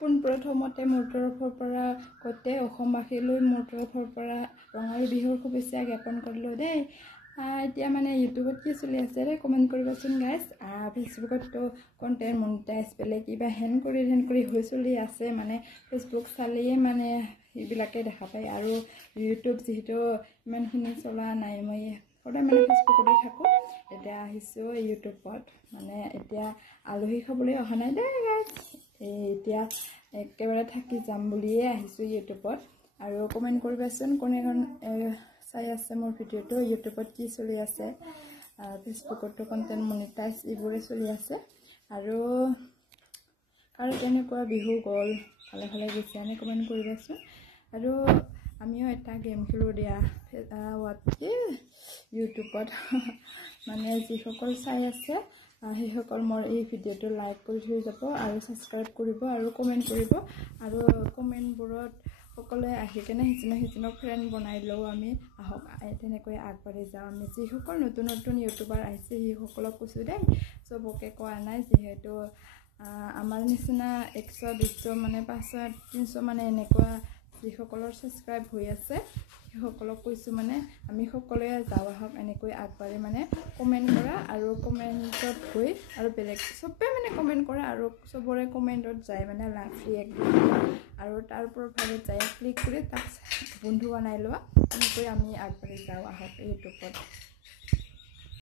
পোনপ্ৰথমতে মোৰ তৰফৰ পৰা গোটেই অসমবাসীলৈ মোৰ তৰফৰ পৰা ৰঙালী বিহুৰ শুভেচ্ছা জ্ঞাপন কৰিলোঁ দেই। এতিয়া মানে ইউটিউবত কি চলি আছে কমেণ্ট কৰিবাচোন গাইজ। ফেচবুকততো কণ্টেণ্ট মনিটাইজ বেলেগ কিবা হেন কৰি হৈ চলি আছে, মানে ফেচবুক চালেই মানে সেইবিলাকে দেখা পায়। আৰু ইউটিউব যিহেতু ইমানখিনি চলা নাই, মই সদায় মানে ফেচবুকতে থাকোঁ। এতিয়া আহিছোঁ ইউটিউবত, মানে এতিয়া আলহী খাবলৈ অহা নাই দেই গাইজ। এতিয়া একেবাৰে থাকি যাম বুলিয়ে আহিছোঁ ইউটিউবত। আৰু কমেণ্ট কৰিবাচোন কোনে চাই আছে মোৰ ভিডিঅ'টো, ইউটিউবত কি চলি আছে, ফেচবুকতো কণ্টেণ্ট মনিটাইজ এইবোৰে চলি আছে। আৰু কাৰ কেনেকুৱা বিহু গ'ল, ভালে ভালে গৈছে এনে কমেণ্ট কৰিবাচোন। আৰু আমিও এটা গেম খেলোঁ দিয়া ইউটিউবত মানে যিসকল চাই আছে সেইসকল মোৰ এই ভিডিঅ'টো লাইক কৰি থৈ যাব আৰু ছাবস্ক্ৰাইব কৰিব আৰু কমেণ্ট কৰিব। আৰু কমেণ্টবোৰত সকলোৱে আহি কেনে সিজনক ফ্ৰেণ্ড বনাই লওঁ আমি। আহক তেনেকৈ আগবাঢ়ি যাওঁ আমি। যিসকল নতুন নতুন ইউটিউবাৰ আহিছে সেইসকলক কৈছোঁ দেই, চবকে কোৱা নাই, যিহেতু আমাৰ নিচিনা 100 200 মানে 500 300 মানে এনেকুৱা যিসকলৰ ছাবস্ক্ৰাইব হৈ আছে সেইসকলক কৈছোঁ, মানে আমি সকলোৱে যাওঁ আহক এনেকৈ আগবাঢ়ি মানে কমেণ্ট কৰা আৰু কমেণ্টত গৈ আৰু বেলেগ চবে মানে কমেণ্ট কৰা আৰু চবৰে কমেণ্টত যায় মানে লাভ ৰিয়েক্ট আৰু তাৰ প্ৰফাইলত যায় ক্লিক কৰি তাক বন্ধু বনাই লোৱা। এনেকৈ আমি আগবাঢ়ি যাওঁ আহক ইউটিউবত।